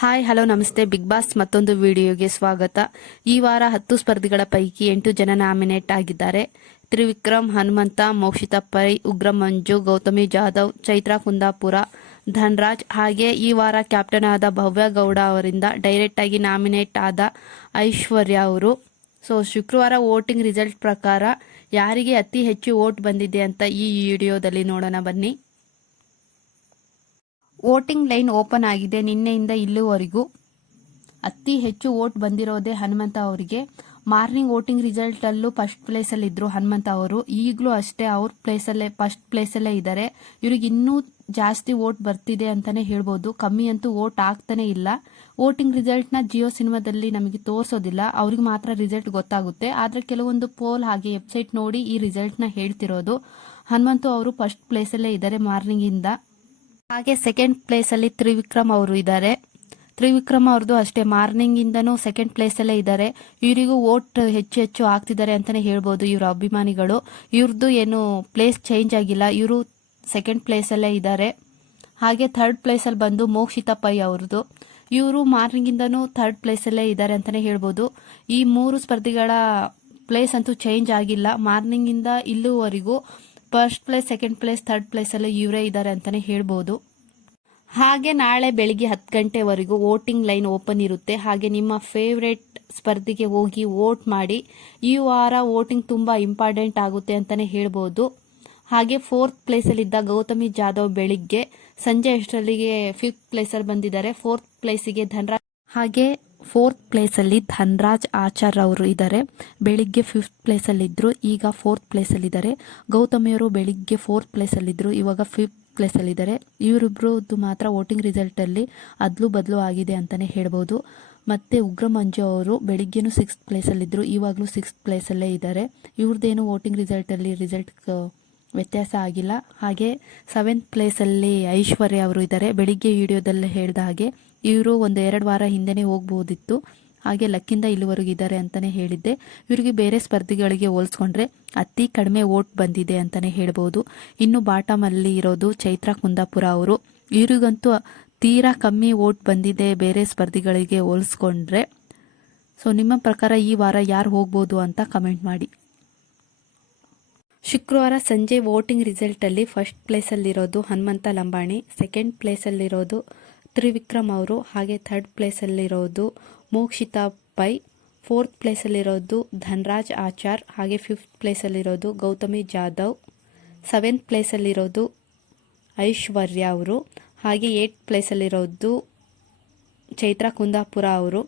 Hi hello ನಮಸ್ತೆ. Big boss ಮತ್ತೊಂದು ವಿಡಿಯೋಗೆ ಸ್ವಾಗತ. ಈ ವಾರ ಹತ್ತು ಸ್ಪರ್ಧಿಗಳ ಪೈಕಿ ಎಂಟು ಜನ ನಾಮಿನೇಟ್ ಆಗಿದ್ದಾರೆ. ತ್ರಿವಿಕ್ರಮ್, ಹನುಮಂತ, ಮೋಕ್ಷಿತಾ ಪೈ ಉಗ್ರ ಮಂಜು, ಗೌತಮಿ ಜಾಧವ್, ಚೈತ್ರಾ ಕುಂದಾಪುರ, ಧನ್ರಾಜ್ ಹಾಗೆ ಈ ವಾರ ಕ್ಯಾಪ್ಟನ್ ಆದ ಭವ್ಯ ಗೌಡ ಅವರಿಂದ ಡೈರೆಕ್ಟ್ ಆಗಿ ನಾಮಿನೇಟ್ ಆದ ಐಶ್ವರ್ಯ ಅವರು. ಸೊ ಶುಕ್ರವಾರ ವೋಟಿಂಗ್ ರಿಸಲ್ಟ್ ಪ್ರಕಾರ ಯಾರಿಗೆ ಅತಿ ಹೆಚ್ಚು ವೋಟ್ ಬಂದಿದೆ ಅಂತ ಈ ವಿಡಿಯೋದಲ್ಲಿ ನೋಡೋಣ ಬನ್ನಿ. ವೋಟಿಂಗ್ ಲೈನ್ ಓಪನ್ ಆಗಿದೆ ನಿನ್ನೆಯಿಂದ ಇಲ್ಲಿವರೆಗೂ. ಅತಿ ಹೆಚ್ಚು ವೋಟ್ ಬಂದಿರೋದೇ ಹನುಮಂತ ಅವರಿಗೆ. ಮಾರ್ನಿಂಗ್ ವೋಟಿಂಗ್ ರಿಸಲ್ಟ್ ಅಲ್ಲೂ ಫಸ್ಟ್ ಪ್ಲೇಸ್ ಅಲ್ಲಿ ಇದ್ರು ಹನುಮಂತ ಅವರು. ಈಗಲೂ ಅಷ್ಟೇ ಅವ್ರ ಪ್ಲೇಸ್ ಅಲ್ಲೇ, ಫಸ್ಟ್ ಪ್ಲೇಸ್ ಅಲ್ಲೇ ಇದ್ದಾರೆ ಇವ್ರಿಗೆ ಇನ್ನೂ ಜಾಸ್ತಿ ವೋಟ್ ಬರ್ತಿದೆ ಅಂತಾನೆ ಹೇಳ್ಬೋದು. ಕಮ್ಮಿ ಅಂತೂ ವೋಟ್ ಆಗ್ತಾನೆ ಇಲ್ಲ. ವೋಟಿಂಗ್ ರಿಸಲ್ಟ್ನ ಜಿಯೋ ಸಿನಿಮಾದಲ್ಲಿ ನಮಗೆ ತೋರಿಸೋದಿಲ್ಲ. ಅವ್ರಿಗೆ ಮಾತ್ರ ರಿಸಲ್ಟ್ ಗೊತ್ತಾಗುತ್ತೆ. ಆದ್ರೆ ಕೆಲವೊಂದು ಪೋಲ್ ಹಾಗೆ ವೆಬ್ಸೈಟ್ ನೋಡಿ ಈ ರಿಸಲ್ಟ್ನ ಹೇಳ್ತಿರೋದು. ಹನುಮಂತು ಅವರು ಫಸ್ಟ್ ಪ್ಲೇಸ್ ಅಲ್ಲೇ ಇದ್ದಾರೆ ಮಾರ್ನಿಂಗ್ ಇಂದ ಹಾಗೆ ಸೆಕೆಂಡ್ ಪ್ಲೇಸ್ ಅಲ್ಲಿ ತ್ರಿವಿಕ್ರಮ್ ಅವರು ಇದ್ದಾರೆ ತ್ರಿವಿಕ್ರಮ್ ಅವ್ರದ್ದು ಅಷ್ಟೇ ಮಾರ್ನಿಂಗ್ ಇಂದನೂ ಸೆಕೆಂಡ್ ಪ್ಲೇಸ್ ಅಲ್ಲೇ ಇದ್ದಾರೆ ಇವರಿಗೂ ವೋಟ್ ಹೆಚ್ಚು ಹೆಚ್ಚು ಆಗ್ತಿದ್ದಾರೆ ಅಂತಾನೆ ಹೇಳ್ಬೋದು ಇವರ ಅಭಿಮಾನಿಗಳು. ಇವ್ರದ್ದು ಏನು ಪ್ಲೇಸ್ ಚೇಂಜ್ ಆಗಿಲ್ಲ, ಇವರು ಸೆಕೆಂಡ್ ಪ್ಲೇಸ್ ಅಲ್ಲೇ ಇದ್ದಾರೆ ಹಾಗೆ ಥರ್ಡ್ ಪ್ಲೇಸ್ ಅಲ್ಲಿ ಬಂದು ಮೋಕ್ಷಿತಾ ಪೈ ಅವ್ರದ್ದು ಇವರು ಮಾರ್ನಿಂಗ್ ಇಂದನೂ ಥರ್ಡ್ ಪ್ಲೇಸ್ ಅಲ್ಲೇ ಇದ್ದಾರೆ ಅಂತಾನೆ ಹೇಳ್ಬೋದು. ಈ ಮೂರು ಸ್ಪರ್ಧಿಗಳ ಪ್ಲೇಸ್ ಅಂತೂ ಚೇಂಜ್ ಆಗಿಲ್ಲ. ಮಾರ್ನಿಂಗ್ ಇಂದ ಇಲ್ಲಿವರೆಗೂ first place second place third place ಅಲ್ಲಿ ಇವರೇ ಇದ್ದಾರೆ ಅಂತಲೇ ಹೇಳ್ಬೋದು. ಹಾಗೆ ನಾಳೆ ಬೆಳಿಗ್ಗೆ ಹತ್ತು ಗಂಟೆವರೆಗೂ ವೋಟಿಂಗ್ ಲೈನ್ ಓಪನ್ ಇರುತ್ತೆ. ಹಾಗೆ ನಿಮ್ಮ ಫೇವ್ರೆಟ್ ಸ್ಪರ್ಧಿಗೆ ಹೋಗಿ ವೋಟ್ ಮಾಡಿ ಈ ವಾರ ವೋಟಿಂಗ್ ತುಂಬ ಇಂಪಾರ್ಟೆಂಟ್ ಆಗುತ್ತೆ ಅಂತಲೇ ಹೇಳ್ಬೋದು. ಹಾಗೆ ಫೋರ್ತ್ ಪ್ಲೇಸಲ್ಲಿದ್ದ ಗೌತಮಿ ಜಾಧವ್ ಬೆಳಿಗ್ಗೆ ಸಂಜೆ ಅಷ್ಟರಲ್ಲಿಗೆ ಫಿಫ್ತ್ ಪ್ಲೇಸಲ್ಲಿ ಬಂದಿದ್ದಾರೆ. ಫೋರ್ತ್ ಪ್ಲೇಸಿಗೆ ಧನರಾಜ್ ಹಾಗೆ ಫೋರ್ತ್ ಪ್ಲೇಸಲ್ಲಿ ಧನ್ರಾಜ್ ಆಚಾರ್ ಅವರು ಇದ್ದಾರೆ. ಬೆಳಿಗ್ಗೆ ಫಿಫ್ತ್ ಪ್ಲೇಸಲ್ಲಿದ್ದರು ಈಗ ಫೋರ್ತ್ ಪ್ಲೇಸಲ್ಲಿದ್ದಾರೆ ಗೌತಮಿಯವರು ಬೆಳಿಗ್ಗೆ ಫೋರ್ತ್ ಪ್ಲೇಸಲ್ಲಿದ್ದರು ಇವಾಗ ಫಿಫ್ತ್ ಪ್ಲೇಸಲ್ಲಿದ್ದಾರೆ ಇವರಿಬ್ಬರದ್ದು ಮಾತ್ರ ವೋಟಿಂಗ್ ರಿಸಲ್ಟಲ್ಲಿ ಅದ್ಲು ಬದಲು ಆಗಿದೆ ಅಂತಲೇ ಹೇಳ್ಬೋದು. ಮತ್ತು ಉಗ್ರ ಮಂಜು ಅವರು ಬೆಳಿಗ್ಗೆನೂ ಸಿಕ್ಸ್ತ್ ಪ್ಲೇಸಲ್ಲಿದ್ದರು ಇವಾಗಲೂ ಸಿಕ್ಸ್ತ್ ಪ್ಲೇಸಲ್ಲೇ ಇದ್ದಾರೆ. ಇವ್ರದ್ದೇನು ವೋಟಿಂಗ್ ರಿಸಲ್ಟಲ್ಲಿ ರಿಸಲ್ಟ್ ವ್ಯತ್ಯಾಸ ಆಗಿಲ್ಲ. ಹಾಗೆ ಸೆವೆಂತ್ ಪ್ಲೇಸಲ್ಲಿ ಐಶ್ವರ್ಯ ಅವರು ಇದ್ದಾರೆ. ಬೆಳಿಗ್ಗೆ ವಿಡಿಯೋದಲ್ಲಿ ಹೇಳಿದ ಹಾಗೆ ಇವರು ಒಂದು ಎರಡು ವಾರ ಹಿಂದೆನೇ ಹೋಗ್ಬೋದಿತ್ತು. ಹಾಗೆ ಲಕ್ಕಿಂದ ಇಲ್ಲಿವರೆಗೂ ಇದ್ದಾರೆ ಅಂತಲೇ ಹೇಳಿದ್ದೆ. ಇವರಿಗೆ ಬೇರೆ ಸ್ಪರ್ಧಿಗಳಿಗೆ ಹೋಲಿಸ್ಕೊಂಡ್ರೆ ಅತಿ ಕಡಿಮೆ ಓಟ್ ಬಂದಿದೆ ಅಂತಲೇ ಹೇಳ್ಬೋದು. ಇನ್ನು ಬಾಟಮಲ್ಲಿ ಇರೋದು ಚೈತ್ರ ಕುಂದಾಪುರ ಅವರು. ಇವರಿಗಂತೂ ತೀರಾ ಕಮ್ಮಿ ಓಟ್ ಬಂದಿದೆ ಬೇರೆ ಸ್ಪರ್ಧಿಗಳಿಗೆ ಹೋಲಿಸ್ಕೊಂಡ್ರೆ. ಸೊ ನಿಮ್ಮ ಪ್ರಕಾರ ಈ ವಾರ ಯಾರು ಹೋಗ್ಬೋದು ಅಂತ ಕಮೆಂಟ್ ಮಾಡಿ. ಶುಕ್ರವಾರ ಸಂಜೆ ವೋಟಿಂಗ್ ರಿಸಲ್ಟಲ್ಲಿ ಫಸ್ಟ್ ಪ್ಲೇಸಲ್ಲಿರೋದು ಹನುಮಂತ ಲಂಬಾಣಿ, ಸೆಕೆಂಡ್ ಪ್ಲೇಸಲ್ಲಿರೋದು ತ್ರಿವಿಕ್ರಮ್ ಅವರು, ಹಾಗೆ ಥರ್ಡ್ ಪ್ಲೇಸಲ್ಲಿರೋದು ಮೋಕ್ಷಿತಾ ಪೈ, ಫೋರ್ತ್ ಪ್ಲೇಸಲ್ಲಿರೋದು ಧನ್ರಾಜ್ ಆಚಾರ್, ಹಾಗೆ ಫಿಫ್ತ್ ಪ್ಲೇಸಲ್ಲಿರೋದು ಗೌತಮಿ ಜಾಧವ್, ಸೆವೆಂತ್ ಪ್ಲೇಸಲ್ಲಿರೋದು ಐಶ್ವರ್ಯ ಅವರು, ಹಾಗೆ ಏಟ್ ಪ್ಲೇಸಲ್ಲಿರೋದು ಚೈತ್ರಾ ಕುಂದಾಪುರ ಅವರು.